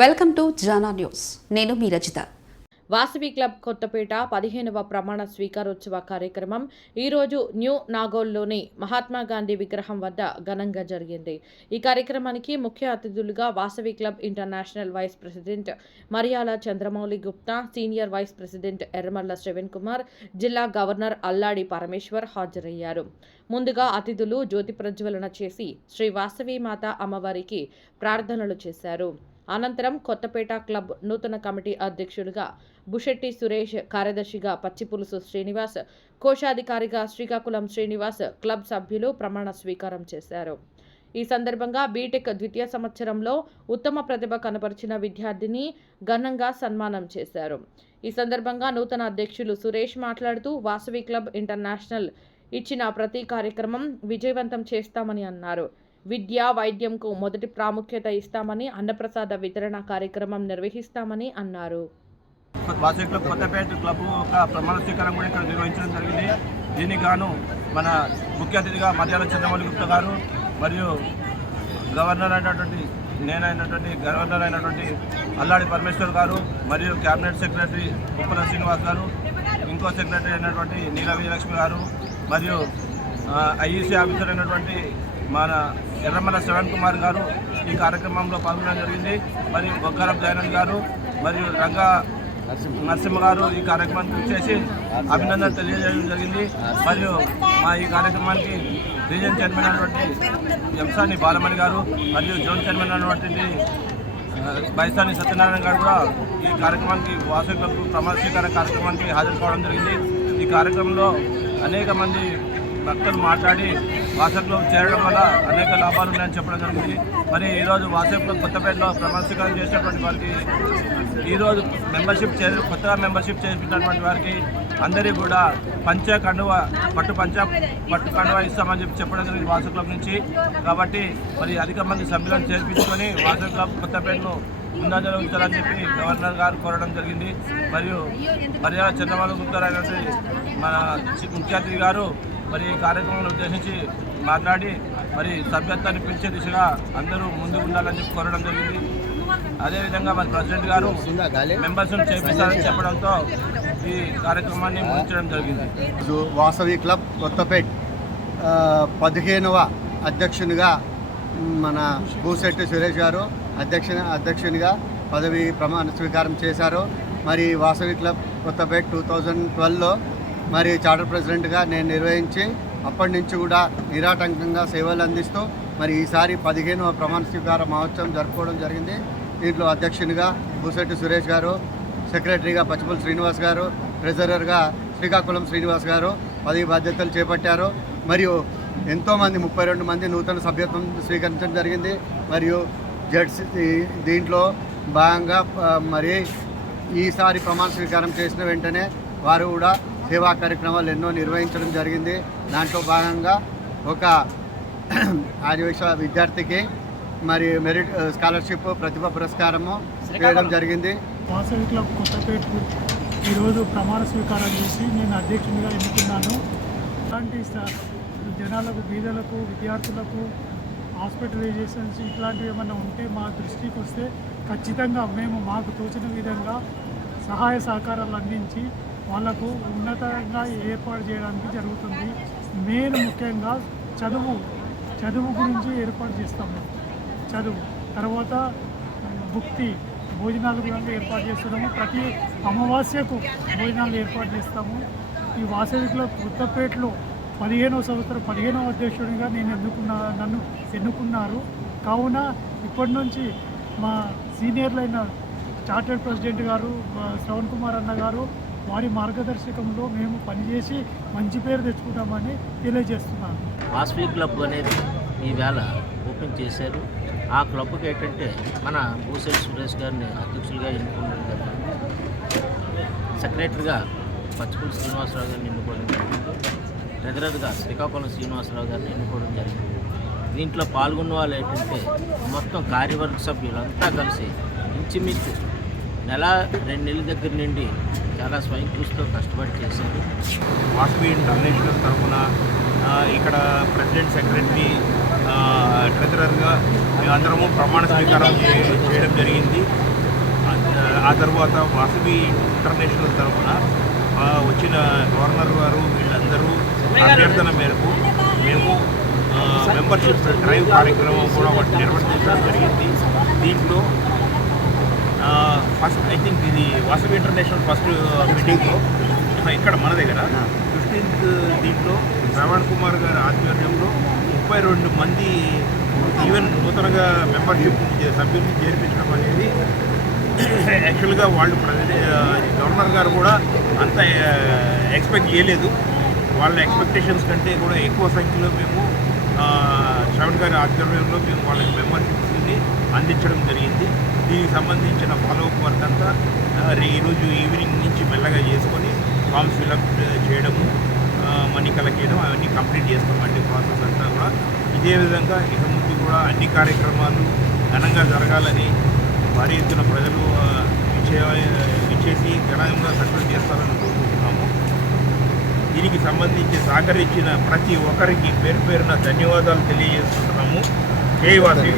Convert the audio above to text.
Welcome to Jana news. నేను మీ Rajitha. Vasavi club Kothapeta 15వ ప్రమాణ స్వీకారోత్సవ కార్యక్రమం ఈరోజు న్యూ నాగోల్లోని మహాత్మా గాంధీ విగ్రహం వద్ద ఘనంగా జరిగింది. ఈ కార్యక్రమానికి ముఖ్య అతిథులుగా Vasavi club international vice president Mariyala Chandramouli Gupta, senior vice president Erramalla Shravan Kumar, జిల్లా గవర్నర్ అల్లాడి పరమేశ్వర్ హాజరయ్యారు. ముందుగా అతిథులు జ్యోతి ప్రజ్వలన చేసి శ్రీ వాసవి మాత అమ్మవారికి ప్రార్థనలు చేశారు. అనంతరం కొత్తపేట క్లబ్ నూతన కమిటీ అధ్యక్షులుగా బుషెట్టి సురేష్, కార్యదర్శిగా పచ్చిపులుసు శ్రీనివాస్, కోశాధికారిగా శ్రీకాకుళం శ్రీనివాస్, క్లబ్ సభ్యులు ప్రమాణ స్వీకారం చేశారు. ఈ సందర్భంగా బీటెక్ ద్వితీయ సంవత్సరంలో ఉత్తమ ప్రతిభ కనపరిచిన విద్యార్థిని ఘనంగా సన్మానం చేశారు. ఈ సందర్భంగా నూతన అధ్యక్షులు సురేష్ మాట్లాడుతూ వాసవి క్లబ్ ఇంటర్నేషనల్ ఇచ్చిన ప్రతి కార్యక్రమం విజయవంతం చేస్తామని అన్నారు. విద్య, వైద్యంకు మొదటి ప్రాముఖ్యత ఇస్తామని, అన్నప్రసాద వితరణ కార్యక్రమం నిర్వహిస్తామని అన్నారు. వాసవి క్లబ్ కొత్తపేట క్లబ్ ఒక ప్రమాణ స్వీకారం కూడా ఇక్కడ నిర్వహించడం జరిగింది. దీనికి గాను మన ముఖ్య అతిథిగా మర్యాల చంద్రమౌళి గుప్తా గారు మరియు గవర్నర్ అయినటువంటి అల్లాడి పరమేశ్వర్ గారు మరియు క్యాబినెట్ సెక్రటరీ ఉప్పల శ్రీనివాస్ గారు, ఇంకో సెక్రటరీ అయినటువంటి నీల విజయలక్ష్మి గారు మరియు ఐఈసీ ఆఫీసర్ అయినటువంటి మన ఎర్రమల్ల శ్రవణ్ కుమార్ గారు ఈ కార్యక్రమంలో పాల్గొనడం జరిగింది. మరియు బొగ్గారం జయనంద్ గారు మరియు రంగా నరసింహ గారు ఈ కార్యక్రమానికి చేసి అభినందనలు తెలియజేయడం జరిగింది. మరియు మా ఈ కార్యక్రమానికి రీజన్ చైర్మన్ అయినటువంటి ఎంసాని బాలమణి గారు మరియు జోన్ చైర్మన్ అయినటువంటి బైసాని సత్యనారాయణ గారు కూడా ఈ కార్యక్రమానికి వాసవి క్లబ్ ప్రమాణ స్వీకార కార్యక్రమానికి హాజరు కావడం జరిగింది. ఈ కార్యక్రమంలో అనేక మంది భక్తులు మాట్లాడి వాసవి క్లబ్ చేరడం వల్ల అనేక లాభాలు ఉన్నాయని చెప్పడం జరిగింది. మరి ఈరోజు వాసవి క్లబ్ కొత్తపేటలో ప్రమాణ స్వీకారం చేసినటువంటి వారికి, ఈరోజు కొత్తగా మెంబర్షిప్ చేసినటువంటి వారికి అందరికీ కూడా పట్టు కండువ ఇస్తామని చెప్పడం జరిగింది వాసవి క్లబ్ నుంచి. కాబట్టి మరి అధిక మంది సభ్యులను చేర్పించుకొని వాసవి క్లబ్ కొత్తపేటను ముందంజలో ఉంచాలని చెప్పి గవర్నర్ గారు కోరడం జరిగింది. మరియు మర్యాద చంద్రమౌళి గుప్తా మన ముఖ్య అతిథి గారు మరి ఈ కార్యక్రమాన్ని ఉద్దేశించి మాట్లాడి మరి సభ్యత్వాన్ని పెంచే దిశగా అందరూ ముందుకు ఉండాలని చెప్పి కోరడం జరిగింది. అదేవిధంగా మరి ప్రెసిడెంట్ గారు మెంబర్స్ను చేపిస్తారని చెప్పడంతో ఈ కార్యక్రమాన్ని ముగించడం జరిగింది. వాసవి క్లబ్ కొత్తపేట్ 15వ అధ్యక్షునిగా మన బూసెట్టి సురేష్ గారు అధ్యక్షునిగా పదవి ప్రమాణ స్వీకారం చేశారు. మరి వాసవి క్లబ్ కొత్తపేట్ 2012లో మరి చార్టర్ ప్రెసిడెంట్గా నేను నిర్వహించి అప్పటి నుంచి కూడా నిరాటంకంగా సేవలు అందిస్తూ మరి ఈసారి 15వ ప్రమాణ స్వీకార మహోత్సవం జరుపుకోవడం జరిగింది. దీంట్లో అధ్యక్షునిగా బూసెట్టి సురేష్ గారు, సెక్రటరీగా పచ్చిపుల్ శ్రీనివాస్ గారు, ట్రెజరర్గా శ్రీకాకుళం శ్రీనివాస్ గారు పదవి బాధ్యతలు చేపట్టారు. మరియు ఎంతోమంది 32 మంది నూతన సభ్యత్వం స్వీకరించడం జరిగింది. మరియు జడ్స్ దీంట్లో భాగంగా మరి ఈసారి ప్రమాణ స్వీకారం చేసిన వెంటనే వారు కూడా సేవా కార్యక్రమాలు ఎన్నో నిర్వహించడం జరిగింది. దాంట్లో భాగంగా ఒక ఆదివాసీ విద్యార్థికి మరి మెరిట్ స్కాలర్షిప్ ప్రతిభ పురస్కారము చేయడం జరిగింది. వాసవి క్లబ్ కొత్తపేట ఈరోజు ప్రమాణ స్వీకారం చేసి నేను అధ్యక్షునిగా ఎన్నుకున్నాను. అలాంటి జనాలకు, బీదలకు, విద్యార్థులకు హాస్పిటలైజేషన్స్ ఇట్లాంటివి ఏమైనా ఉంటే మా దృష్టికి వస్తే ఖచ్చితంగా మేము మాకు తోచిన విధంగా సహాయ సహకారాలు అందించి వాళ్లకు ఉన్నతంగా ఏర్పాటు చేయడానికి జరుగుతుంది. మెయిన్ ముఖ్యంగా చదువు గురించి ఏర్పాటు చేస్తాము. చదువు తర్వాత భుక్తి భోజనాలు కూడా ఏర్పాటు చేస్తున్నాము. ప్రతి అమావాస్యకు భోజనాలు ఏర్పాటు చేస్తాము. ఈ వాసవి క్లబ్ కొత్తపేటలో 15వ సంవత్సరం 15వ అధ్యక్షుడిగా నన్ను ఎన్నుకున్నారు. కావున ఇప్పటి నుంచి మా సీనియర్లైన చార్టర్డ్ ప్రెసిడెంట్ గారు శ్రవణ్ కుమార్ అన్న గారు వారి మార్గదర్శకంలో మేము పనిచేసి మంచి పేరు తెచ్చుకుంటామని తెలియజేస్తున్నాను. వాసవి క్లబ్ అనేది ఈవేళ ఓపెన్ చేశారు. ఆ క్లబ్కి ఏంటంటే మన బూసెట్టి సురేష్ గారిని అధ్యక్షులుగా ఎన్నుకోవడం జరిగింది. సెక్రటరీగా పచ్చిపుల్ శ్రీనివాసరావు గారిని ఎన్నుకోవడం జరిగింది. ట్రెజరర్గా శ్రీకాకుళం శ్రీనివాసరావు గారిని ఎన్నుకోవడం జరిగింది. దీంట్లో పాల్గొన్న వాళ్ళు ఏంటంటే మొత్తం కార్యవర్గ సభ్యులంతా కలిసి ఇంచుమించు నెల 2 నెలల దగ్గర నుండి చాలా స్వయం కృషితో కష్టపడి చేశారు. వాసవి ఇంటర్నేషనల్ తరఫున ఇక్కడ ప్రెసిడెంట్, సెక్రటరీ, ట్రెజరర్గా మేమందరము ప్రమాణ స్వీకారం చేయడం జరిగింది. ఆ తర్వాత వాసవి ఇంటర్నేషనల్ తరఫున వచ్చిన గవర్నర్ గారు వీళ్ళందరూ అభ్యర్థన మేరకు మేము మెంబర్షిప్ డ్రైవ్ కార్యక్రమం కూడా నిర్వర్తించడం జరిగింది. దీంట్లో ఫస్ట్ ఐ థింక్ ఇది వాసవి ఇంటర్నేషనల్ ఫస్ట్ మీటింగ్లో ఇక్కడ మన దగ్గర 15th దీంట్లో శ్రవణ్ కుమార్ గారి ఆధ్వర్యంలో 32 మంది ఈవెన్ నూతనంగా మెంబర్షిప్ సభ్యుల్ని చేర్పించడం అనేది యాక్చువల్గా వాళ్ళు గవర్నర్ గారు కూడా అంత ఎక్స్పెక్ట్ చేయలేదు. వాళ్ళ ఎక్స్పెక్టేషన్స్ కంటే కూడా ఎక్కువ సంఖ్యలో మేము శ్రవణ్ గారి ఆధ్వర్యంలో మేము వాళ్ళకి మెంబర్షిప్ని అందించడం జరిగింది. దీనికి సంబంధించిన ఫాలోఅప్ వర్క్ అంతా ఈరోజు ఈవినింగ్ నుంచి మెల్లగా చేసుకొని ఫామ్స్ ఫిల్అప్ చేయడము, మనీ కలెక్ట్ చేయడం అవన్నీ కంప్లీట్ చేస్తాం. అన్ని ప్రాసెస్ అంతా కూడా ఇదే విధంగా ఇక ముందు కూడా అన్ని కార్యక్రమాలు ఘనంగా జరగాలని భారీ ఎత్తున ప్రజలు ఇచ్చేసి ఘనంగా సక్సెస్ చేస్తారని కోరుకుంటున్నాము. దీనికి సంబంధించి సహకరించిన ప్రతి ఒక్కరికి పేరు పేరున ధన్యవాదాలు తెలియజేస్తున్నాము. జై వాసవి.